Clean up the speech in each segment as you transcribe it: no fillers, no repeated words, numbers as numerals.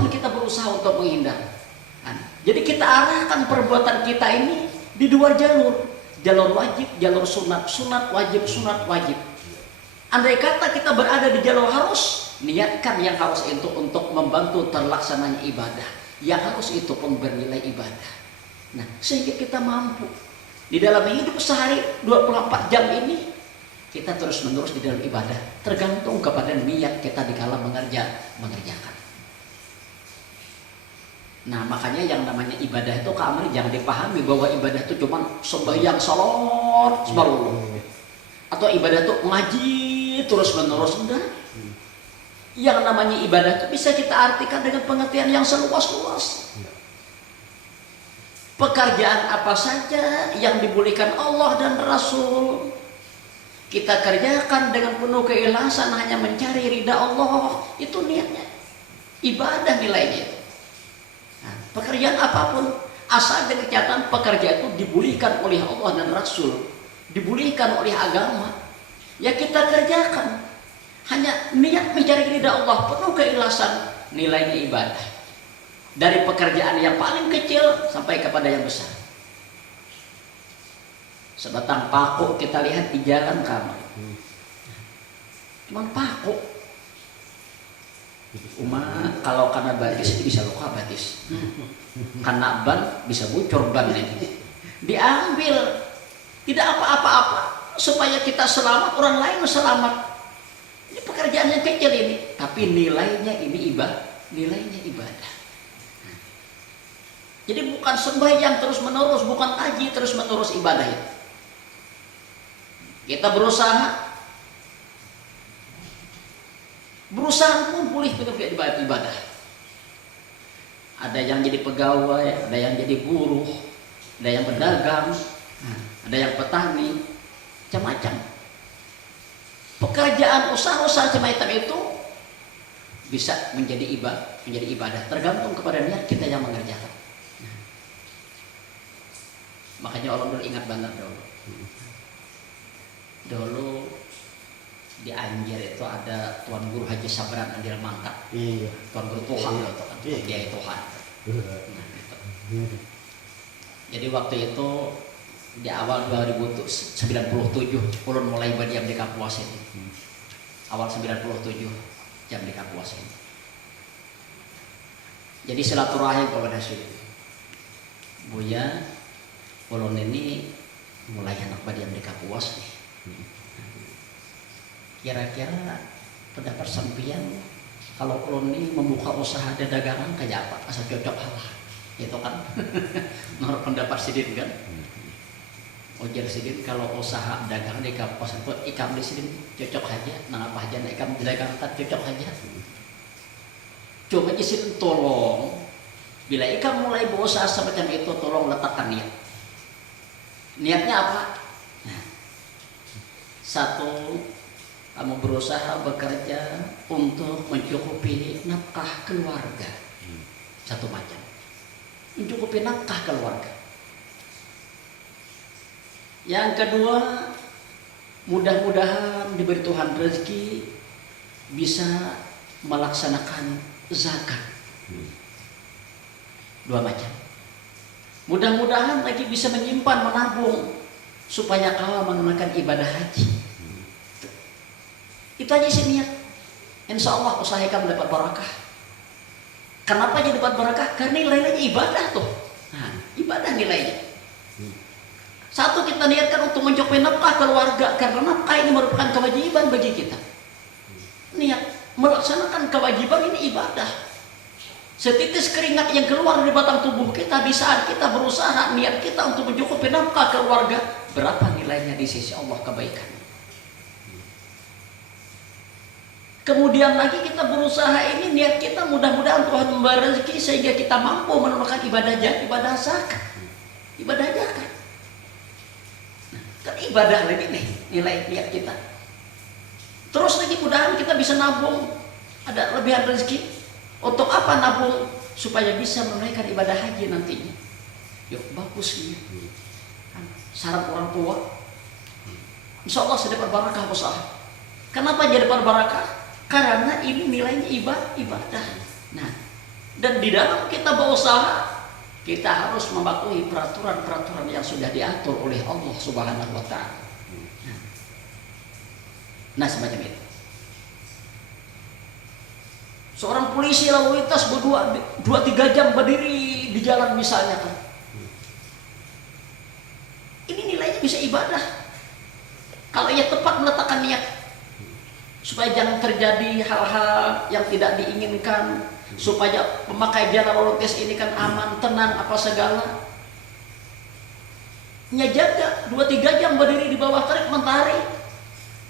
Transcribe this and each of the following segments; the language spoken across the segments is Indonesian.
pun kita berusaha untuk menghindar. Jadi kita arahkan perbuatan kita ini di dua jalur. Jalur wajib, jalur sunat. Sunat wajib, sunat wajib. Andai kata kita berada di jalur harus, niatkan yang harus itu untuk membantu terlaksananya ibadah. Yang harus itu pun bernilai ibadah. Nah, sehingga kita mampu di dalam hidup sehari 24 jam ini kita terus menerus di dalam ibadah, tergantung kepada niat kita dikala mengerjakan. Nah, makanya yang namanya ibadah itu Kak Amri jangan dipahami bahwa ibadah itu cuma sembahyang salat sebaru, atau ibadah itu ngaji terus menerus. Enggak. Yang namanya ibadah itu bisa kita artikan dengan pengertian yang seluas-luas. Pekerjaan apa saja yang dibolehkan Allah dan Rasul kita kerjakan dengan penuh keikhlasan hanya mencari ridha Allah, itu niatnya ibadah nilainya. Nah, pekerjaan apapun asal dengan catatan pekerjaan itu dibolehkan oleh Allah dan Rasul, dibolehkan oleh agama, ya kita kerjakan hanya niat mencari ridha Allah, penuh keikhlasan, nilainya ibadah. Dari pekerjaan yang paling kecil sampai kepada yang besar. Sebatang paku kita lihat di jalan kamu, cuman paku. Kalau karena batis bisa luka batis, karena ban bisa bocor ban ini. Diambil, tidak apa-apa supaya kita selamat, orang lain selamat. Ini pekerjaan yang kecil ini, tapi nilainya ini nilainya ibadah. Jadi bukan sembahyang terus menerus, bukan haji terus menerus ibadah itu. Kita berusaha pulih untuk ibadah. Ada yang jadi pegawai, ada yang jadi buruh, ada yang pedagang, ada yang petani, macam-macam. Pekerjaan usaha-usaha semacam itu bisa menjadi ibadah, tergantung kepada niat kita yang mengerjakan. Makanya orang dulu ingat banget dulu di Anjer itu ada Tuan Guru Haji Sabran Andil Mantap. Iya. Tuan Guru Tuhan itu kan, Kiai Tuhan. Nah, gitu. Jadi waktu itu di awal 1997 ulun mulai berdiam di Kapuas ini. Awal 97 jam di Kapuas ini. Jadi silaturahim kepada Syekh Buya, ulun ini mulai anak berdiam di Kapuas nih. Kira-kira pendapat sampian kalau ulun ini membuka usaha dagangan kayak apa? Asal cocok halah, itu kan? Menurut pendapat Sidin kan? Ujar Sidin kalau usaha dagangan di Kapuas itu ikam di Sidin cocok aja, nah apa aja nah ikam dagang cocok aja. Cuma Sidin tolong, bila ikam mulai berusaha semacam itu tolong letakkan niat. Niatnya apa? Nah, satu, kamu berusaha bekerja untuk mencukupi nafkah keluarga. Satu macam. Mencukupi nafkah keluarga. Yang kedua, mudah-mudahan diberi Tuhan rezeki bisa melaksanakan zakat. Dua macam. Mudah-mudahan lagi bisa menyimpan, menabung supaya kau menggunakan ibadah haji. Itu aja sih niat. Insya Allah usaha kamu dapat barakah. Kenapa jadi dapat barakah? Karena nilainya ibadah tuh. Nah, ibadah nilainya. Satu, kita niatkan untuk mencukupi nafkah keluarga, karena nafkah ini merupakan kewajiban bagi kita. Niat melaksanakan kewajiban ini ibadah. Setitis keringat yang keluar dari batang tubuh kita di saat kita berusaha, niat kita untuk mencukupi nafkah keluarga, berapa nilainya di sisi Allah kebaikan. Kemudian lagi kita berusaha ini, niat kita mudah-mudahan Tuhan memberi rezeki sehingga kita mampu menunaikan ibadah zakat, ibadah zakat. Kan ibadah lagi nih nilai niat kita. Terus lagi mudahan kita bisa nabung, ada lebihan rezeki. Untuk apa nabung? Supaya bisa menunaikan ibadah haji nantinya. Yuk, bagus nih. Saran orang tua. Insya Allah saya dapat barakah usaha. Kenapa jadi dapat barakah? Karena ini nilainya ibadah. Nah, Dan di dalam kita berusaha, kita harus mematuhi peraturan-peraturan yang sudah diatur oleh Allah Subhanahu wa Ta'ala. Nah, semacam itu. Seorang polisi lalu lintas 2-3 jam berdiri di jalan misalnya kan. Ini nilainya bisa ibadah. Kalau ia tepat meletakkan niat supaya jangan terjadi hal-hal yang tidak diinginkan, supaya pemakai jalan lalu lintas ini kan aman, tenang, apa segala. Nya jaga 2-3 jam berdiri di bawah terik mentari.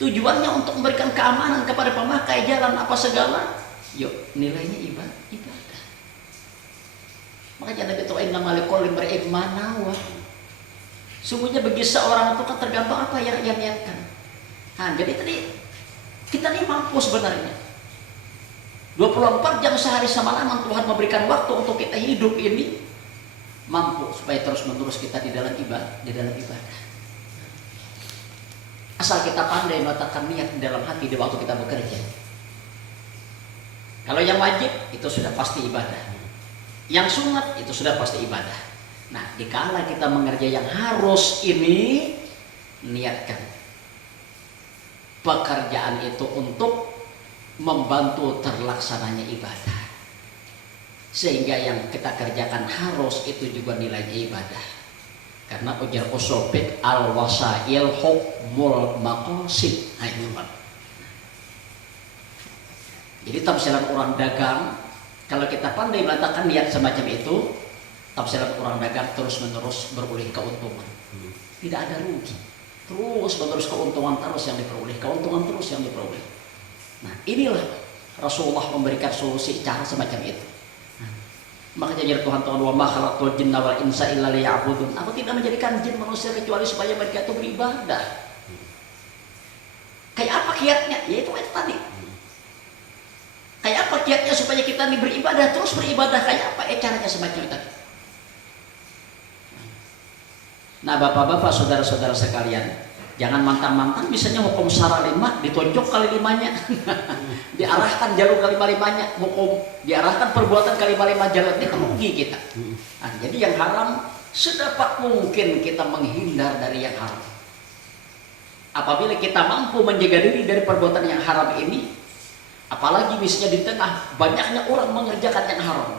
Tujuannya untuk memberikan keamanan kepada pemakai jalan apa segala. Yuk, nilainya ibadah. Makanya Nabi itu inna malikul limri'in manawa. Sungguhnya bagi seorang itu kan tergantung apa yang ia niatkan. Nah, jadi tadi kita ini mampu sebenarnya 24 jam sehari semalaman Tuhan memberikan waktu untuk kita hidup ini, mampu supaya terus menerus kita di dalam ibadah. Asal kita pandai meletakkan niat di dalam hati di waktu kita bekerja. Kalau yang wajib itu sudah pasti ibadah, yang sunat itu sudah pasti ibadah. Nah, dikala kita mengerjakan yang harus ini, niatkan pekerjaan itu untuk membantu terlaksananya ibadah, sehingga yang kita kerjakan harus itu juga nilainya ibadah. Karena ujar usul fiqh al wasail hukmul maqasid. Nah, itu Pak. Jadi tafsiran orang dagang, kalau kita pandai meletakkan niat semacam itu, tafsiran orang dagang terus menerus beroleh keuntungan. Tidak ada rugi. Terus menerus keuntungan terus yang diperoleh, keuntungan terus yang diperoleh. Nah, inilah Rasulullah memberikan solusi cara semacam itu. Makanya jadi Tuhan wa ma khalaqtul jinna wal insa illa liya'budun. Aku tidak menjadikan jin manusia kecuali supaya mereka itu beribadah. Kayak apa kiatnya? Ya itu tadi. Kayak apa kiatnya supaya kita ini beribadah, terus beribadah kayak apa? Caranya semacam itu. Nah, bapak-bapak, saudara-saudara sekalian, jangan mantang-mantang misalnya hukum syara 5 ditonjok kali 5-nya. Diarahkan jalur kali 5-nya hukum, diarahkan perbuatan kali 5 jalur, ini rugi kita. Nah, jadi yang haram sedapat mungkin kita menghindar dari yang haram. Apabila kita mampu menjaga diri dari perbuatan yang haram ini, apalagi misalnya di tengah banyaknya orang mengerjakan yang haram,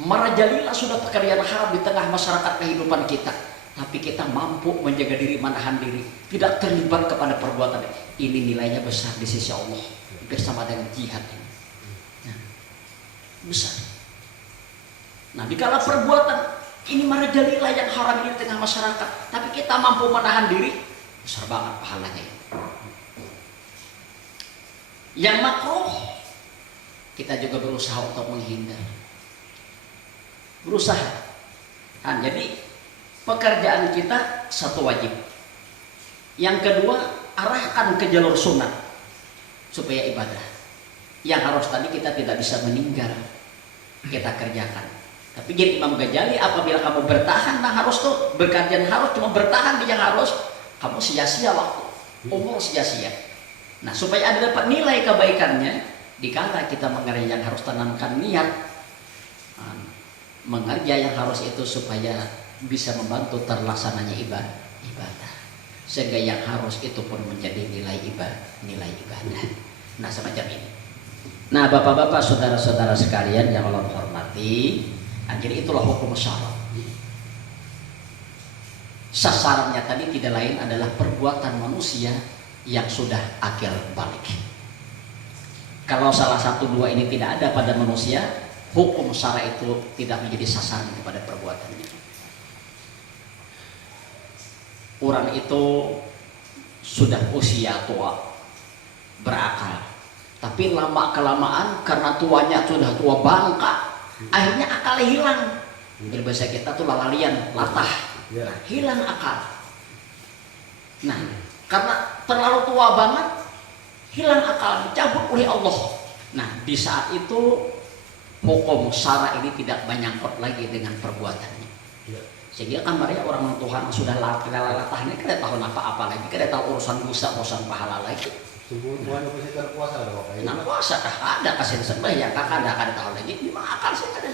merajalela sudah pekerjaan haram di tengah masyarakat kehidupan kita, tapi kita mampu menjaga diri, menahan diri, tidak terlibat kepada perbuatan ini, nilainya besar di sisi Allah, bersama dengan jihad ini. Nah, besar. Nah, dikala perbuatan ini merajalela yang haram ini di tengah masyarakat, tapi kita mampu menahan diri, besar banget pahalanya. Yang makruh kita juga berusaha untuk menghindar, berusaha. Nah, jadi pekerjaan kita satu wajib. Yang kedua, arahkan ke jalur sunnah supaya ibadah. Yang harus tadi kita tidak bisa meninggal, kita kerjakan. Tapi jadi Imam Ghazali, apabila kamu bertahan, nah harus tuh berkajian harus cuma bertahan di yang harus, kamu sia-sia waktu, umur sia-sia. Nah, supaya ada dapat nilai kebaikannya, dikala kita mengerjakan yang harus tanamkan niat, mengerja yang harus itu supaya bisa membantu terlaksananya ibadah, sehingga yang harus itu pun menjadi nilai ibadah. Nah, semacam ini. Nah, bapak-bapak, saudara-saudara sekalian yang Allah hormati, jadi itulah hukum syara. Sasarannya tadi tidak lain adalah perbuatan manusia yang sudah akil balik. Kalau salah satu dua ini tidak ada pada manusia, hukum syara itu tidak menjadi sasaran kepada perbuatannya. Orang itu sudah usia tua, berakal, tapi lama kelamaan karena tuanya sudah tua bangka, akhirnya akalnya hilang. Jadi bahasa kita tuh lalalian, latah, hilang akal. Nah, karena terlalu tua banget, hilang akal, dicabut oleh Allah. Nah, di saat itu hukum syara ini tidak menyangkut lagi dengan perbuatannya. Sehingga kan mereka orang Tuhan sudah latah ini, kada tahu apa-apa lagi, kada tahu urusan dosa, urusan pahala lagi. Nah, puasa kah ada kasih sembahyang, kah ada kada tahu lagi. Di akal sih kada